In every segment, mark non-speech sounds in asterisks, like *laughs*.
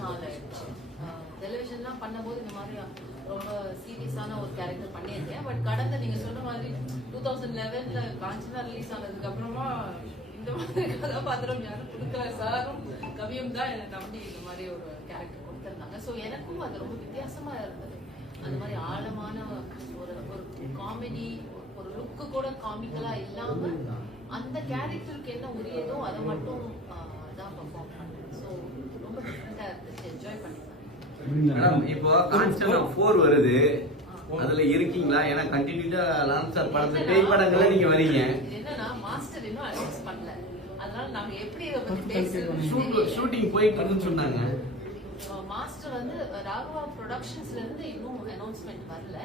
நாள் ஆயிடுச்சு டெலிவிஷன்லாம் பண்ணும்போது இந்த மாதிரி ரொம்ப சீரியஸான ஒரு கேரக்டர் பண்ணியிருக்கேன். பட் கடந்த நீங்க சொன்ன மாதிரி டூ தௌசண்ட் லெவன்ல காஞ்சனா ரிலீஸ் ஆனதுக்கு அப்புறமா இந்த மாதிரி கதாபாத்திரம் யாரும் கொடுக்கல. சாரும் கவியும் தான் என்னை நம்பி இந்த மாதிரி ஒரு கேரக்டர் கொடுத்துருந்தாங்க. ஸோ எனக்கும் அது ரொம்ப வித்தியாசமா இருந்தது. அந்த மாதிரி ஆழமான ஒரு ஒரு காமெடி ஒரு லுக்கு கூட காமிக்கலா இல்லாம அந்த கேரக்டருக்கு என்ன உரியதோ அதை மட்டும் தான் பர்ஃபார்ம் பண்ணேன். ஸோ ரொம்ப என்ஜாய் மேடம் இப்போ கான்ஸ்டன்ட் ஃபோர் வருது. அதுல இருக்கீங்களா? ஏன்னா கண்டினியூட்டா லான்ஸ் சார் படத்துல பேய் படங்கள்ல நீங்க வரீங்க. இது என்னன்னா மாஸ்டர் இன்னும் அனௌன்ஸ் பண்ணல. அதனால நாங்க எப்படி இதை பத்தி பேசுறோம் ஷூட்டிங் போயிட்டு இருக்குன்னு சொன்னாங்க. மாஸ்டர் வந்து ராகவா ப்ரொடக்ஷன்ஸ்ல இருந்து இன்னும் அனௌன்ஸ்மெண்ட் வரல.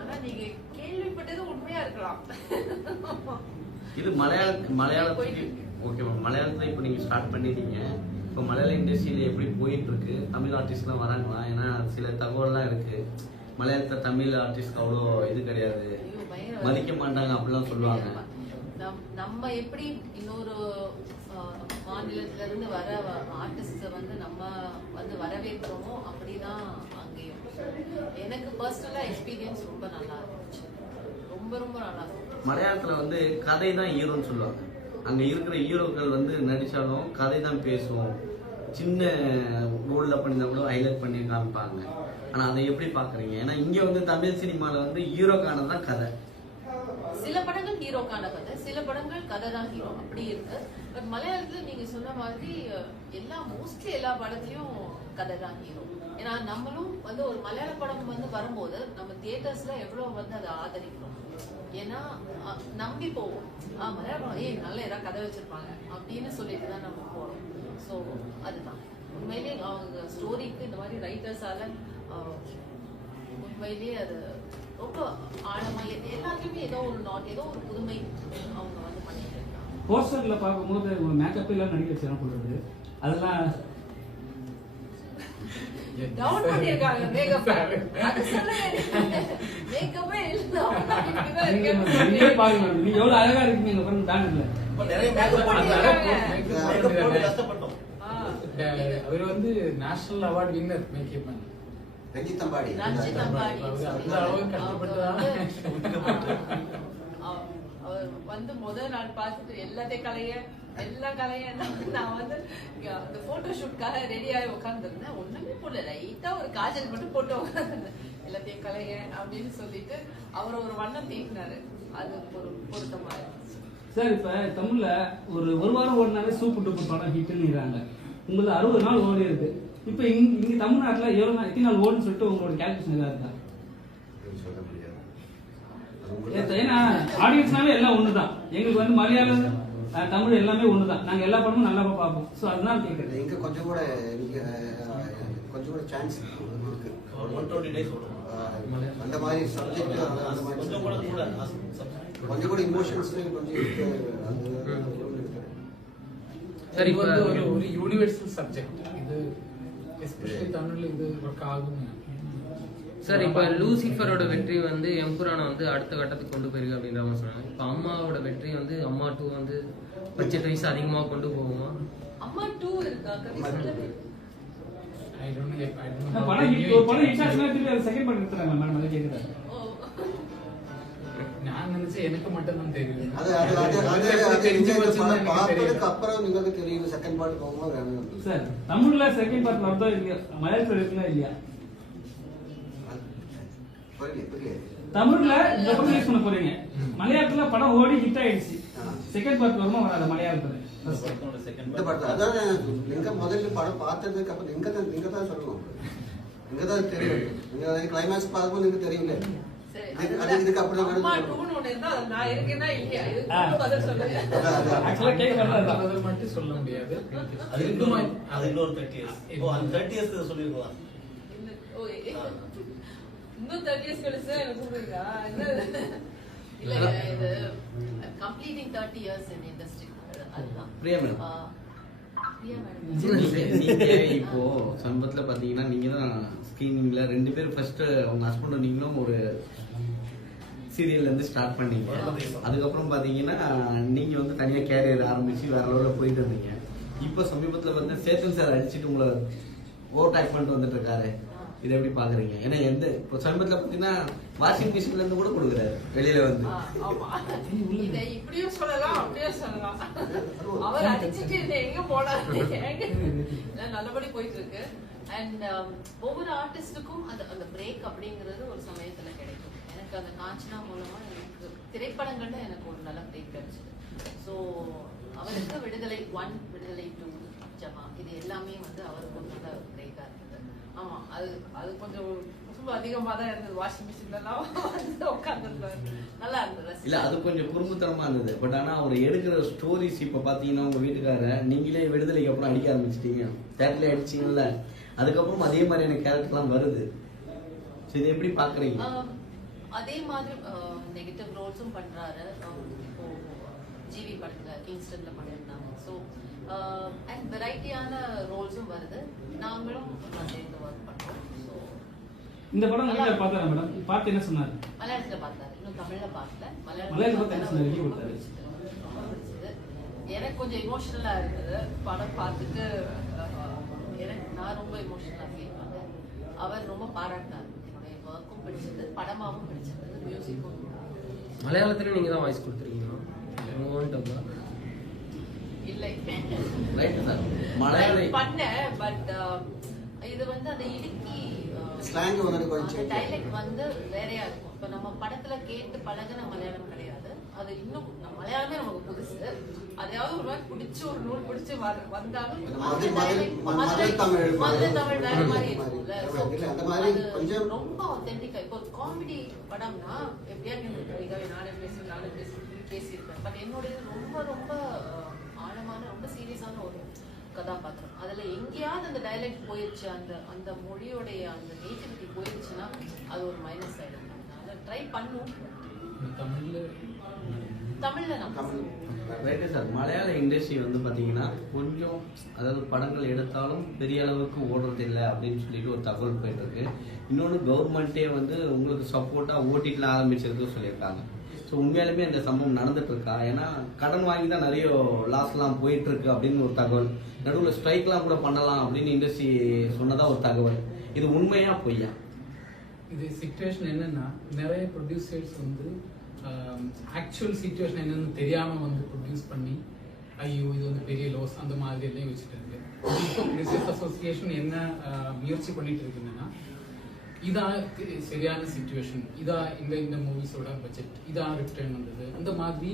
ஆனா நீங்க கேள்விப்பட்டது உண்மையா இருக்கலாம். இது மலையாள மலையாளத்துக்கு ஓகே மேம் மலையாளத்துல இப்போ நீங்க ஸ்டார்ட் பண்ணிட்டீங்க. இப்போ மலையாள இண்டஸ்ட்ரியில எப்படி போயிட்டு இருக்கு தமிழ் ஆர்டிஸ்ட்லாம் வராங்களா? ஏன்னா சில தகவல்லாம் இருக்கு. மலையாளத்துல தமிழ் ஆர்டிஸ்ட் அவ்வளோ இது கிடையாது. மதிக்க மாட்டாங்க அப்படிலாம் சொல்லுவாங்க. நம்- நம்ம எப்படி இன்னொரு மாநிலத்துல இருந்து வர ஆர்டிஸ்ட வந்து நம்ம வந்து வரவேற்கிறோமோ அப்படிதான் அங்கேயும். எனக்கு பர்சனலா எக்ஸ்பீரியன்ஸ் ரொம்ப நல்லா இருந்துச்சு. ரொம்ப ரொம்ப நல்லா இருந்துச்சு. மலையாளத்துல வந்து கதை தான் ஹீரோன்னு சொல்லுவாங்க. அங்கே இருக்கிற ஹீரோக்கள் வந்து நடித்தாலும் கதை தான் பேசுவோம். சின்ன ரோலில் பண்ணியிருந்தா கூட ஹைலைட் பண்ணி காமிப்பாங்க. ஆனால் அதை எப்படி பார்க்குறீங்க ஏன்னா இங்கே வந்து தமிழ் சினிமாவில் வந்து ஹீரோக்கான தான் கதை. சில படங்கள் ஹீரோக்கான கதை சில படங்கள் கதை தான் ஹீரோ. அப்படி இருக்கு. பட் மலையாளத்துல நீங்க சொன்ன மாதிரி எல்லா மோஸ்ட்லி எல்லா படத்துலயும் கதை தான் ஹீரோ. ஏன்னா நம்மளும் வந்து ஒரு மலையாள படம் வந்து வரும்போது நம்ம தியேட்டர்ஸ்ல எவ்வளவு வந்து அதை ஆதரிக்கிறோம். ஏன்னா நம்பி போவோம். ஆ மலையாளம் ஏய் நல்ல ஏதாவது கதை வச்சிருப்பாங்க. அப்படின்னு சொல்லிட்டு தான் நம்ம போறோம். ஸோ அதுதான். உண்மையிலேயே அவங்க ஸ்டோரிக்கு இந்த மாதிரி ரைட்டர்ஸால உண்மையிலேயே அது ரொம்ப ஆழமா எ- எல்லாத்துலயுமே ஏதோ ஒரு நாட் ஏதோ ஒரு புதுமை அவங்க வந்து பண்ணிட்டு இருக்காங்க. போஸ்டர்ல பார்க்கும்போது மேக்கப் எல்லாம் நடிக்க வச்சு அதெல்லாம் டவுன் பண்ணிருக்காங்க மேக்கப் அது மேக்கப்பே இல்ல. பாருங்க. நீங்க எவ்வளவு அழகா இருக்கீங்க போட்டு கஷ்டப்பட்டோம். ஆ, அவர் வந்து national award winner makeup man Ranjith Ambadi Ranjith Ambadi அந்த அளவுக்கு கஷ்டப்பட்டு தான் அவர் *laughs* அவர் வந்து முதல் நாள் பார்த்துட்டு எல்லாத்தையும் கலைய எல்லா கலையும் நான் வந்து இங்க அந்த போட்டோ ஷூட்காக ரெடி ஆகி உட்காந்துருந்தேன் ஒண்ணுமே போடல. லைட்டா ஒரு காஜல் மட்டும் போட்டு உட்காந்துருந்தேன் எல்லாத்தையும் கலைய அப்படின்னு சொல்லிட்டு அவர் ஒரு வண்ணம் தீட்டினாரு. அது ஒரு பொருத்தமா சார் இப்ப தமிழ்ல ஒரு ஒரு வாரம் ஓடினாலே சூப்பர் டூப்பர் படம் ஹிட்னுறாங்க உங்களுக்கு அறுபது நாள் ஓடி இருக்கு. இப்ப இங்க இங்க தமிழ்நாட்டுல எவ்வளவு நாள் எத்தனை நாள் ஓடுன்னு சொல்லிட்டு உங்களோட கேல்குலேஷன் ஏதாவது இருக்கா? சொல்ல முடியாது. ஏத்த- ஏன்னா ஆடியன்ஸ்னாலே எல்லாம் ஒண்ணுதான். எங்களுக்கு வந்து மலையாளம் தமிழ் எல்லாமே ஒண்ணுதான். நாங்க எல்லா படமும் நல்லா பார்ப்போம். சோ அதனால கேக்குறேன். இங்க கொஞ்சம் கூட கொஞ்சம் கூட சான்ஸ் அந்த மாதிரி சப்ஜெக்ட் அந்த மாதிரி கொஞ்சம் கூட கூட கொஞ்சம் கூட இமோஷன்ஸ் கொஞ்சம் சரி இப்போ வந்து ஒரு ஒரு யூனிவர்சல் சப்ஜெக்ட் இது எஸ்பெஷலி தமிழ்ல இது ஒர்க் ஆகும் சார் இப்போ லூசிஃபரோட வெற்றி வந்து எம்புரானை வந்து அடுத்த கட்டத்துக்கு கொண்டு போயிருக்கு அப்படின்ற மாதிரி சொன்னாங்க இப்போ அம்மாவோட வெற்றி வந்து அம்மா டூ வந்து பட்ஜெட் வைஸ் அதிகமாக கொண்டு போகுமா? அம்மா டூ இருக்கா? நான் நினைச்சேன் எனக்கு மட்டும் தான் தெரியும். அது அது அது அது. அப்புறம் உங்களுக்கு தெரியும் செகண்ட் பார்ட் போகும்போது சார் தமிழ்ல செகண்ட் பார்ட் வருதோ இல்லையா? மலையாளத்துல இல்லையா? தமிழ்ல இந்த யூஸ் பண்ண போறீங்க. மலையாளத்துல படம் ஓடி ஹிட் ஆயிடுச்சு. செகண்ட் பார்ட் வருமா வராது? மலையாளத்துல. இந்த அதான் நீங்க முதல்ல படம் பார்த்ததுக்கு அப்புறம் நீங்க தான் நீங்க தான் சொல்லணும்? நீங்க தான் தெரியும்? நீங்க கிளைமேக்ஸ் பார்க்கும்போது நீங்க தெரியல. *laughs* மட்டும் சொல்ல முடியாது. அது இன்னொரு அது இன்னொரு தேர்ட்டி இயர்ஸ் இப்போ அந்த தேர்ட்டி இயர்ஸ் சொல்லிருக்கலாம் இன்னும் தேர்ட்டி இயர்ஸ் கழிச்சு எனக்கு கூப்பிடுறீங்களா? என்ன இது? இல்ல இது completing thirty years in industry அதுதான். பிரியா மேடம். ஆ, பிரியா மேடம். நீங்க இப்போ சமீபத்துல பாத்தீங்கன்னா நீங்க தான் ஸ்கிரீனிங்ல ரெண்டு பேரும் ஃபர்ஸ்ட் உங்க ஹஸ்பண்ட் நீங்களும் ஒரு சீரியல்ல இருந்து ஸ்டார்ட் பண்ணீங்க. அதுக்கப்புறம் பாத்தீங்கன்னா நீங்க வந்து தனியா கேரியர் ஆரம்பிச்சு வேற லெவலில் போயிட்டு இருந்தீங்க. இப்ப சமீபத்துல வந்து சேத்தன் சார் அடிச்சிட்டு உங்களை ஓவர் டைப் பண்ணிட்டு வந்துட்டு இருக்காரு. இதை எப்படி பாக்குறீங்க ஏன்னா எந்த இப்போ சமீபத்தில் பார்த்தீங்கன்னா வாஷிங் மிஷின்ல இருந்து கூட கொடுக்குறாரு வெளியில வந்து. இதை இப்படியும் சொல்லலாம் அப்படியும் சொல்லலாம். அவர் அடிச்சுட்டு இதை எங்க போனாரு? நல்லபடி போயிட்டு இருக்கு அண்ட் um, ஒவ்வொரு ஆர்டிஸ்டுக்கும் அந்த அந்த பிரேக் அப்படிங்கிறது ஒரு சமயத்துல கிடைக்கும். எனக்கு அந்த காஞ்சனா மூலமா எனக்கு திரைப்படங்கள்ல எனக்கு ஒரு நல்ல பிரேக் கிடைச்சது. ஸோ அவருக்கு விடுதலை ஒன் விடுதலை டூ ஜமா. இது எல்லாமே வந்து அவருக்கு ஒரு நல்ல பிரேக்கா இருந்தது. ஆமா அது அது கொஞ்சம் ரொம்ப அதிகமா தான் இருந்தது. வாஷிங் மிஷின்ல எல்லாம் வந்து உட்காந்துருந்தாரு நல்லா இருந்தது. இல்ல அது கொஞ்சம் குறும்புத்தனமா இருந்தது. பட் ஆனா அவர் எடுக்கிற ஸ்டோரிஸ் இப்ப பாத்தீங்கன்னா உங்க வீட்டுக்கார நீங்களே விடுதலைக்கு அப்புறம் அடிக்க ஆரம்பிச்சிட்டீங்க. தேட்டர்ல அடிச்சீங்கல்ல. அதுக்கப்புறம் அதே மாதிரியான கேரக்டர்லாம் வருது. சரி இதை எப்படி பாக்குறீங்க? அதே மாதிரி நெகட்டிவ் ரோல்ஸும் பண்றாரு. இப்போ ஜிவி படத்துல கிங்ஸ்டன்ல பண்ணியிருந்தாங்க. ஸோ அண்ட் வெரைட்டியான ரோல்ஸும் வருது. நாங்களும் சேர்ந்து ஒர்க் பண்றோம். ஸோ இந்த படம் வீட்டில் பார்த்தாரா மேடம்? பார்த்து என்ன சொன்னார்? மலையாளத்துல பார்த்தாரு. இன்னும் தமிழ்ல பார்க்கல. மலையாளத்துல பார்த்து என்ன சொன்னாரு? ரொம்ப கொடுத்தாரு. பிடிச்சது. ரொம்ப பிடிச்சது. எனக்கு கொஞ்சம் இமோஷனலா இருந்தது. படம் பார்த்துட்டு எனக்கு நான் ரொம்ப இமோஷனலா ஃபீல் பண்ணேன். அவர் ரொம்ப பாராட்டினார். என்னுடைய ஒர்க்கும் பிடிச்சது படமாவும் பிடிச்சது மியூசிக்கும் மலையாளத்துல நீங்க தான் வாய்ஸ் டப்பா இல்லை. மலையாளி பண்ணேன் பட் இது வந்து அந்த இடுக்கி Slang வந்து கொஞ்சம் டைலக்ட் வந்து வேறையா இருக்கும். இப்ப நம்ம படத்துல கேட்டு பழகுன மலையாளம் கிடையாது. அது இன்னும் மலையாளமே நமக்கு புதுசு. அதையாவது ஒரு மாதிரி பிடிச்சு ஒரு நூல் பிடிச்சு வர- வந்தாலும் மதுரை- தமிழ் மதுரை தமிழ் வேற மாதிரி. இருக்கும்ல. ரொம்ப ஆத்தென்டிக்கா இப்போ காமெடி படம்னா எப்படியா நீங்க நானே பேசி நானே பேசி பேசியிருப்பேன். பட் என்னுடைய ரொம்ப ரொம்ப அஹ், ஆழமான ரொம்ப சீரியஸான ஒரு கதாபாத்திரம் அதுல எங்கேயாவது அந்த டைலக்ட் போயிருச்சு அந்த அந்த மொழியோடைய அந்த நேட்டிவிட்டி போயிருச்சுன்னா அது ஒரு மைனஸ் ஆயிடும். அதனால ட்ரை பண்ணும். தமிழ்ல தமிழ்ல மலையாள இண்டஸ்ட்ரி வந்து பாத்தீங்கன்னா கொஞ்சம் அதாவது படங்கள் எடுத்தாலும் பெரிய அளவுக்கு ஓடுறது இல்லை அப்படின்னு சொல்லிட்டு ஒரு தகவல் போயிட்டு இருக்கு. இன்னொன்று கவர்மெண்ட்டே வந்து உங்களுக்கு சப்போர்ட்டா ஓட்டிக்கல ஆரம்பிச்சிருக்கு சொல்லியிருக்காங்க. ஸோ உண்மையாலுமே இந்த சம்பவம் நடந்துட்டு இருக்கா ஏன்னா கடன் வாங்கி தான் நிறைய லாஸ்லாம் போயிட்டு இருக்கு அப்படின்னு ஒரு தகவல். நடுவில் ஸ்ட்ரைக்லாம் கூட பண்ணலாம் அப்படின்னு இண்டஸ்ட்ரி சொன்னதா ஒரு தகவல். இது உண்மையா பொய்யா? இது சுச்சுவேஷன் என்னன்னா நிறைய ப்ரொடியூசர்ஸ் வந்து ஆக்சுவல் சுச்சுவேஷன் என்னன்னு தெரியாம வந்து ப்ரொடியூஸ் பண்ணி ஐயோ இது வந்து பெரிய லாஸ் அந்த மாதிரி எல்லாம் வச்சுட்டு இருக்கு. இப்போ அசோசியேஷன் என்ன முயற்சி பண்ணிட்டு இருக்குன்னா இதான் சரியான சுச்சுவேஷன் இதா இந்த இந்த மூவிஸோட பட்ஜெட் இதான் ரிட்டர்ன் வந்தது. அந்த மாதிரி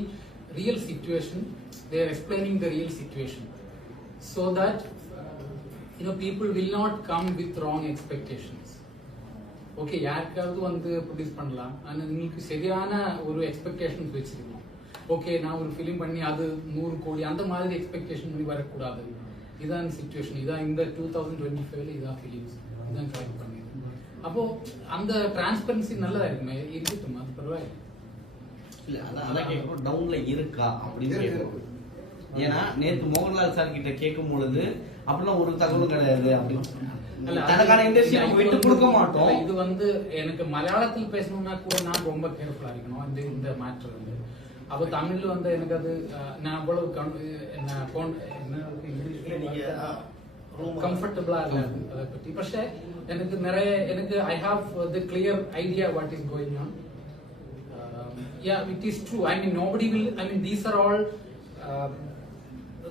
real situation there explaining the real situation so that you know people will not come with wrong expectations okay யாருக்காவது வந்து ப்ரொடியூஸ் பண்ணலாம். ஆனால் உங்களுக்கு சரியான ஒரு எக்ஸ்பெக்டேஷன்ஸ் வச்சிருக்கணும். ஓகே நான் ஒரு ஃபிலிம் பண்ணி அது நூறு கோடி அந்த மாதிரி எக்ஸ்பெக்டேஷன் பண்ணி வரக்கூடாது. இதான் சுச்சுவேஷன் இதான் இந்த டூ தௌசண்ட் டுவெண்ட்டி ஃபைவ்ல இதான் ஃபிலிம்ஸ் இதான் கலெக்ட் பண்ணிது அப்போ அந்த டிரான்ஸ்பரன்சி நல்லா இருக்குமே இருக்கட்டும்? அது பரவாயில்ல. இல்ல அதான் அதான் கேட்கணும் டவுன்ல இருக்கா அப்படின்னு கேட்கணும் ஏன்னா நேத்து மோகன்லால் சார் கிட்ட கேட்கும் பொழுது அப்படிலாம் ஒரு தகவலும் கிடையாது அப்படின்னு தனக்கான இண்டஸ்ட்ரி நம்ம விட்டு கொடுக்க மாட்டோம். இது வந்து எனக்கு மலையாளத்தில் பேசணும்னா கூட நான் ரொம்ப கேர்ஃபுல்லா இருக்கணும். இந்த இந்த மேட்ரு வந்து. அப்போ தமிழ்ல வந்து எனக்கு அது நான் அவ்வளவு என்ன con- என்ன இல்ல, நீங்க, comfortable. അല്ല I പക്ഷെ എനിക്ക് നിറയെ എനിക്ക് I have the yeah it is true. I mean nobody will i mean these are all uh,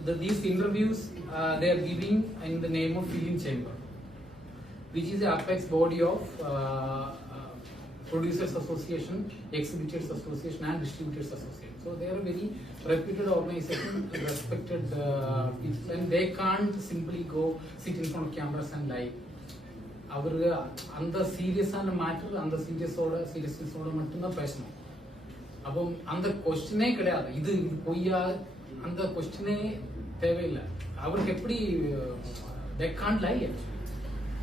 the, these interviews uh, they are giving in the name of feeling chamber which is the apex body of uh, producers association exhibitors association and distributors association so they are a very reputed organization respected uh, people and they can't simply go sit in front of cameras and lie அவரு அந்த சீரியஸான matter அந்த சீரியஸோட சீரியஸ்னஸோட மட்டும்தான் பேசணும் அப்போ அந்த கொஸ்டினே கிடையாது இது இது பொய்யா அந்த கொஸ்டினே தேவையில்லை அவருக்கு எப்படி they can lie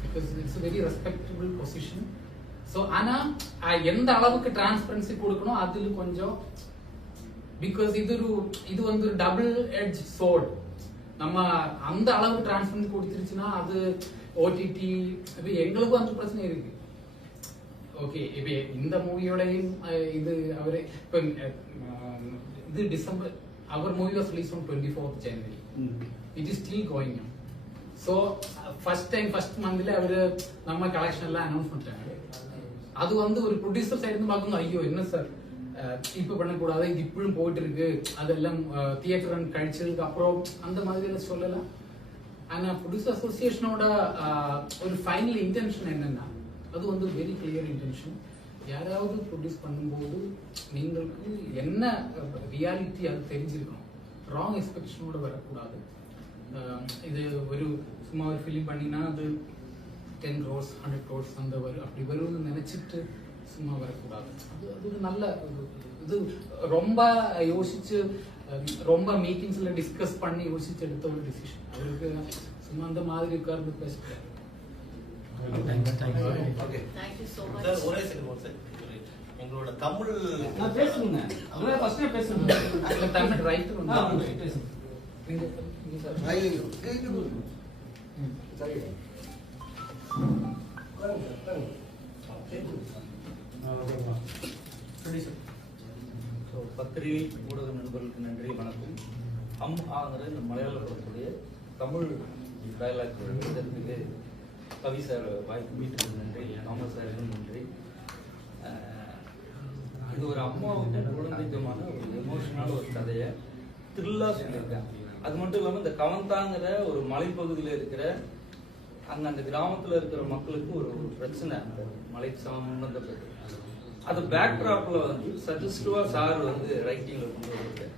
because it's very respectable position so ஆனால் எந்த அளவுக்கு டிரான்ஸ்பரன்சி கொடுக்கணும் அதில் கொஞ்சம் பிகாஸ் இது ஒரு இது வந்து ஒரு டபுள் எட்ஜ் சோர்ட் நம்ம அந்த அளவு டிரான்ஸ்பரன்சி கொடுத்துருச்சுன்னா அது ஓடிடி இப்போ எங்களுக்கும் அந்த பிரச்சனை இருக்கு. ஓகே இப்போ இந்த மூவியோடையும் இது அவர் இப்போ இது December our movie was release on twenty fourth January it is still going so first time first மந்த்ல அவரு நம்ம கலெக்ஷன் எல்லாம் அனௌன்ஸ் பண்ணிட்டாங்க அது வந்து ஒரு ப்ரொடியூசர் சைடு இருந்து ஐயோ என்ன சார் இப்போ பண்ணக்கூடாது இது இப்படியும் போயிட்டு இருக்கு அதெல்லாம் தியேட்டர் கழிச்சதுக்கு அப்புறம் அந்த மாதிரி சொல்லலாம் ஆனா ப்ரொடியூசர் அசோசியேஷனோட ஒரு ஃபைனல் இன்டென்ஷன் என்னன்னா அது வந்து வெரி கிளியர் இன்டென்ஷன் யாராவது ப்ரொடியூஸ் பண்ணும்போது நீங்களுக்கு என்ன ரியாலிட்டி அது தெரிஞ்சிருக்கணும். ராங் எக்ஸ்பெக்டேஷனோட வரக்கூடாது. இது ஒரு சும்மா ஒரு ஃபிலிம் பண்ணினா அது டென் க்ரோர்ஸ் ஹண்ட்ரட் க்ரோர்ஸ் அந்த வரும் அப்படி வரும்னு நினைச்சிட்டு சும்மா வரக்கூடாது. அது அது ஒரு நல்ல இது ரொம்ப யோசிச்சு ரொம்ப மீட்டிங்ஸ்ல டிஸ்கஸ் பண்ணி யோசிச்சு எடுத்த ஒரு டிசிஷன் அவருக்கு சும்மா அந்த மாதிரி உட்கார்ந்து பேச okay thank you so much sir ஒரே செகண்ட் ஒரு செகண்ட் எங்களோட தமிழ் ரைட்டர் பேசுங்க. ஸோ பத்திரிகை ஊடக நண்பர்களுக்கு நன்றி வணக்கம். அம் ஆங்கிற இந்த மலையாள படத்துடைய தமிழ் டயலாக் எழுதுறதுக்கு கவி சார் வாய்ப்பு மீட்டுக்கு நன்றி நாமல் சாருக்கும் நன்றி. இது ஒரு அம்மாவுக்கும் குழந்தைக்குமான ஒரு எமோஷனல் ஒரு கதையை த்ரில்லாக சொல்லியிருக்காங்க. அது மட்டும் இல்லாமல் இந்த கவந்தாங்கிற ஒரு மலைப்பகுதியில் இருக்கிற அங்க அந்த கிராமத்துல இருக்கிற மக்களுக்கு ஒரு ஒரு பிரச்சனை அந்த மலை சம்பந்தப்பட்டு அது பேக்ட்ராப்ல வந்து சஜஸ்டிவா சார் வந்து ரைட்டிங்ல கொண்டு வந்திருக்காரு.